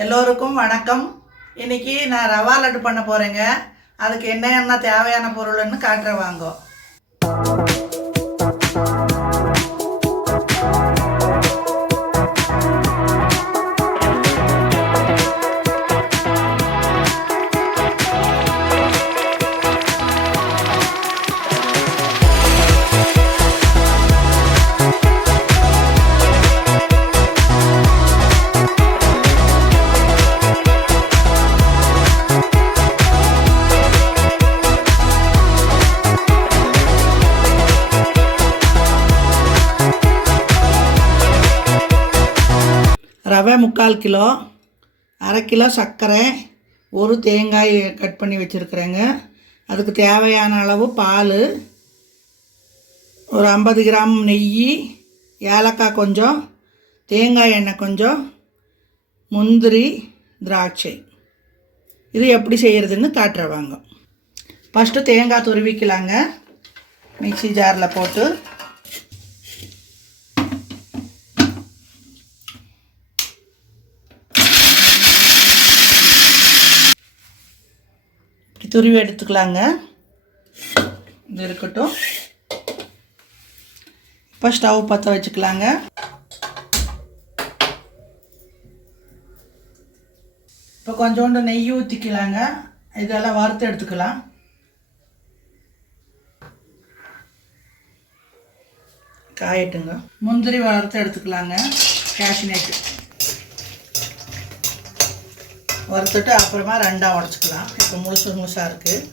எல்லோருக்கும் வணக்கம். இன்றைக்கி நான் ரவா லட்டு பண்ண போகிறேங்க அதுக்கு என்ன என்ன தேவையான பொருள்னு காட்டுற வாங்கோ. முக்கால் கிலோ அரை கிலோ சர்க்கரை ஒரு தேங்காய் கட் பண்ணி வச்சுருக்குறேங்க. அதுக்கு தேவையான அளவு பால் ஒரு ஐம்பது கிராம் நெய் ஏலக்காய் கொஞ்சம் தேங்காய் எண்ணெய் கொஞ்சம் முந்திரி திராட்சை. இது எப்படி செய்கிறதுன்னு காட்டுறேன் வாங்க. ஃபஸ்ட்டு தேங்காய் துருவிக்கலாங்க. மிக்சி ஜாரில் போட்டு துருவி எடுத்துக்கலாங்க. இது இருக்கட்டும். இப்போ ஸ்டவ் பற்ற வச்சுக்கலாங்க. இப்போ கொஞ்சோண்டு நெய் ஊற்றிக்கலாங்க இதெல்லாம் வறுத்து எடுத்துக்கலாம். காயட்டுங்க. முந்திரி வறுத்து எடுத்துக்கலாங்க. கேஷ்நெட்டு வறுத்துட்டு அப்புறமா ரெண்டாக உடச்சிக்கலாம். இப்போ முழுசு முழுசாக இருக்குது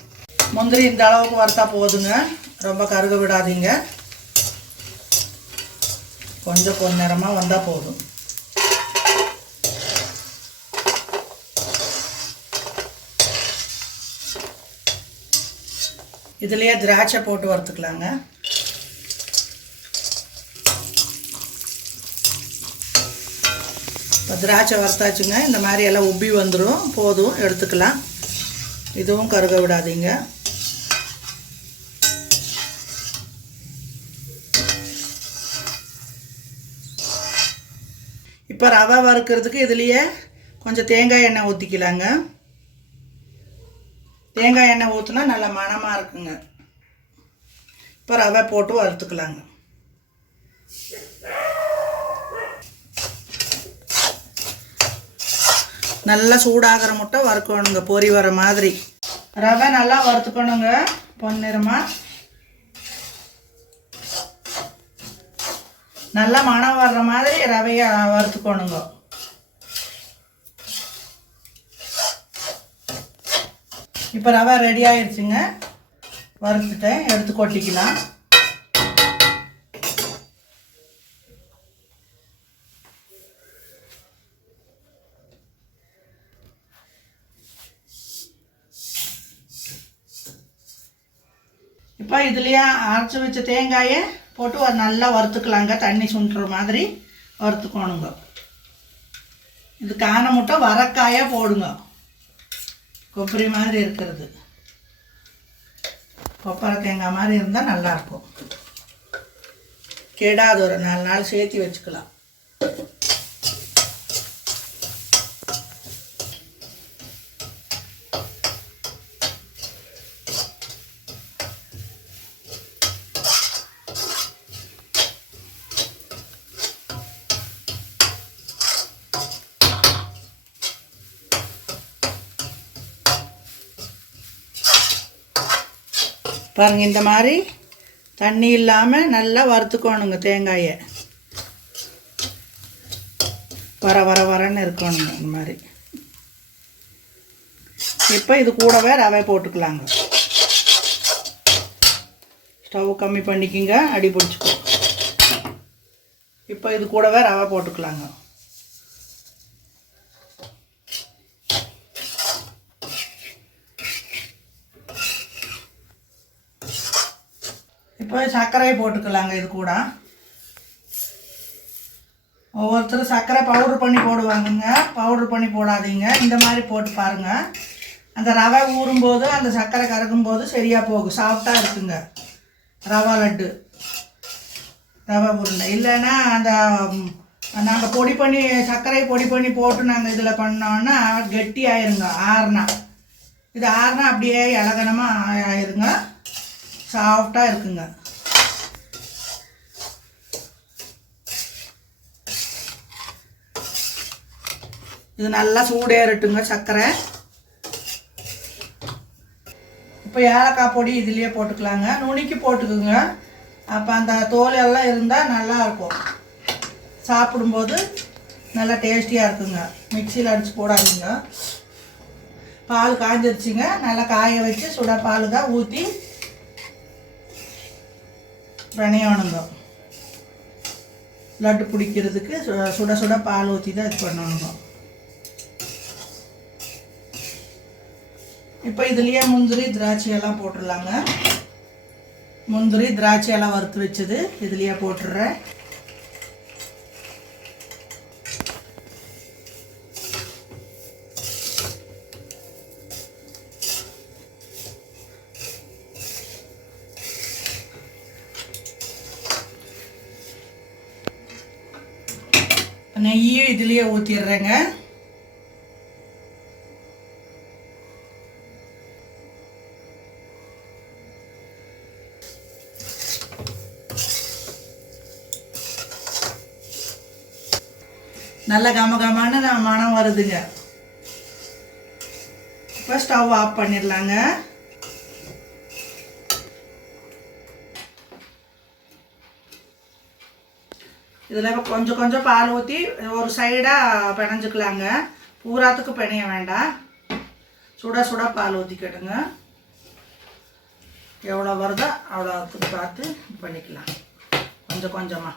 முந்திரி இந்த அளவுக்கு வறுத்தா போதுங்க. ரொம்ப கருக விடாதீங்க. கொஞ்சம் கொஞ்ச நேரமாக வந்தால் போதும். இதுலேயே திராட்சை போட்டு வறுத்துக்கலாங்க. திராட்சை வறுத்தாச்சுங்க இந்த மாதிரி எல்லாம் உப்பி வந்துடும் போதும் எடுத்துக்கலாம். இதுவும் கருக விடாதீங்க. இப்போ ரவை வறுக்கிறதுக்கு இதுலேயே கொஞ்சம் தேங்காய் எண்ணெய் ஊற்றிக்கலாங்க தேங்காய் எண்ணெய் ஊற்றினா நல்லா மணமாக இருக்குங்க. இப்போ ரவை போட்டு வறுத்துக்கலாங்க. நல்லா சூடாகிற முட்டை வறுக்கணுங்க பொரி வர மாதிரி. ரவை நல்லா வறுத்துக்கணுங்க பொன்னிறமாக நல்லா மணம் வர்ற மாதிரி ரவையை வறுத்துக்கணுங்க. இப்போ ரவை ரெடி ஆயிடுச்சுங்க வறுத்துட்டேன் எடுத்து கொட்டிக்கலாம். அப்புறம் இதுலேயே அரைச்சி வச்ச தேங்காயை போட்டு ஒரு நல்லா வறுத்துக்கலாங்க. தண்ணி சுண்டுற மாதிரி வறுத்துக்கணுங்க. இது காண முட்டை வரக்காயாக போடுங்க. கொப்பரி மாதிரி இருக்கிறது. கொப்பரை தேங்காய் மாதிரி இருந்தால் நல்லாயிருக்கும் கெடாது ஒரு நாலு நாள் சேர்த்து வச்சுக்கலாம். பாருங்கள் இந்த மாதிரி தண்ணி இல்லாமல் நல்லா வறுத்துக்கணுங்க தேங்காயை. வர வர வரன்னு இருக்கணுங்க இந்த மாதிரி. இப்போ இது கூடவே ரவை போட்டுக்கலாங்க. ஸ்டவ் கம்மி பண்ணிக்கிங்க அடி பிடிச்சிக்கோ இப்போ இது கூடவே ரவை போட்டுக்கலாங்க. இப்போ சர்க்கரையை போட்டுக்கலாங்க இது கூட. ஒவ்வொருத்தரும் சர்க்கரை பவுட்ரு பண்ணி போடுவாங்கங்க. பவுட்ரு பண்ணி போடாதீங்க. இந்த மாதிரி போட்டு பாருங்கள் அந்த ரவை ஊறும்போது அந்த சர்க்கரை கறக்கும் போது சரியாக போகும் சாஃப்டாக இருக்குங்க. ரவா லட்டு. ரவை உருண்டை. இல்லைன்னா அந்த நாங்கள் பொடி பண்ணி சர்க்கரையை பொடி பண்ணி போட்டு நாங்கள் இதில் பண்ணோன்னா கெட்டி ஆயிருங்க. ஆறுனா. இது ஆறுனா அப்படியே இலகனமாக ஆயிருங்க. சாஃப்டாக இருக்குங்க. இது நல்லா சூடேறட்டுங்க சர்க்கரை. இப்போ ஏலக்காய் பொடி இதுலேயே போட்டுக்கலாங்க. நுணுக்கி போட்டுக்குங்க. அப்போ அந்த தோல் எல்லாம் இருந்தால் நல்லாயிருக்கும் சாப்பிடும்போது நல்லா டேஸ்டியாக இருக்குங்க. மிக்சியில் அடித்து போடாதீங்க. பால் காஞ்சிருச்சுங்க. நல்லா காய வச்சு சுட பால் தான் ஊற்றி பிணையணுங்க லட்டு பிடிக்கிறதுக்கு சு- சுட சுட பால் ஊற்றி தான் இது பண்ணணுங்க இப்போ இதுலேயே முந்திரி திராட்சை எல்லாம் போட்டுடலாங்க. முந்திரி திராட்சை எல்லாம் வறுத்து வச்சது. இதுலேயே போட்டுடுறேன். நெய்யும் இதுலேயே ஊற்றிடுறேங்க நல்ல கம கமன்னு மனம் வருதுங்க. இப்போ ஸ்டவ் ஆஃப் பண்ணிடலாங்க. இதில் இப்போ கொஞ்சம் கொஞ்சம் பால் ஊற்றி ஒரு சைடாக பிணைஞ்சிக்கலாங்க. பூராத்துக்கு பிணைய வேண்டாம். சுட சுட பால் ஊற்றிக்கிடுங்க எவ்வளோ வருதோ அவ்வளோத்துக்கு பார்த்து பண்ணிக்கலாம். கொஞ்சம் கொஞ்சமாக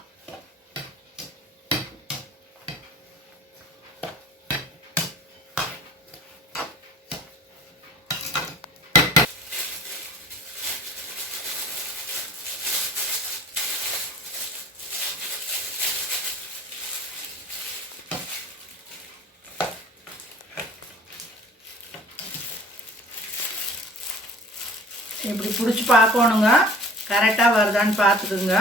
இப்படி பிடிச்சி பார்க்கணுங்க. கரெக்டாக வருதான்னு பார்த்துக்குங்க.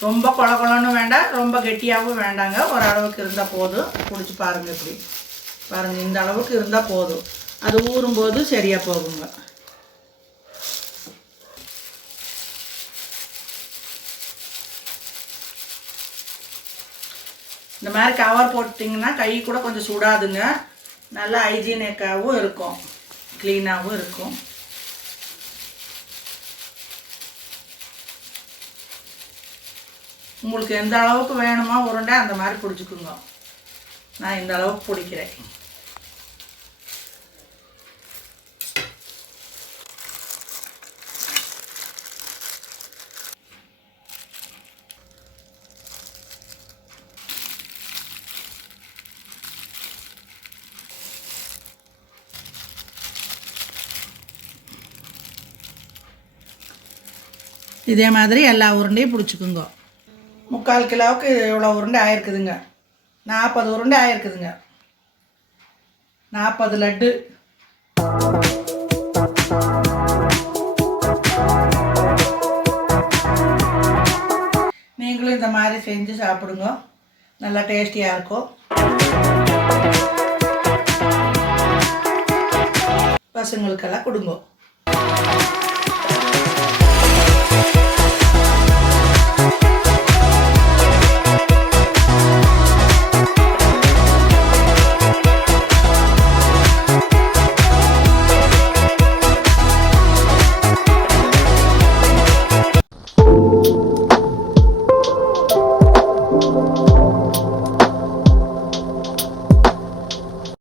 ரொம்ப கொல கொலன்னு வேண்டாம் ரொம்ப கெட்டியாகவும் வேண்டாங்க. ஓரளவுக்கு இருந்தால் போதும். பிடிச்சி பாருங்கள் இப்படி. பாருங்கள் இந்த அளவுக்கு இருந்தால் போதும். அது ஊறும்போது சரியாக போகுங்க. இந்த மாதிரி கவர் போட்டிங்கன்னா கை கூட கொஞ்சம் சுடாதுங்க. நல்லா ஹைஜீனிக்காகவும் இருக்கும். க்ளீனாகவும் இருக்கும். உங்களுக்கு எந்த அளவுக்கு வேணுமோ உருண்டை அந்த மாதிரி பிடிச்சிக்குங்க. நான் இந்த அளவுக்கு பிடிக்கிறேன். இதே மாதிரி எல்லா உருண்டையும் பிடிச்சிக்குங்க. முக்கால் கிலோவுக்கு இவ்வளோ உருண்டை ஆயிருக்குதுங்க. நாற்பது உருண்டை ஆயிருக்குதுங்க. நாற்பது லட்டு. நீங்களும் இந்த மாதிரி செஞ்சு சாப்பிடுங்க. நல்லா டேஸ்டியாக இருக்கும். பசங்களுக்கெல்லாம் கொடுங்க.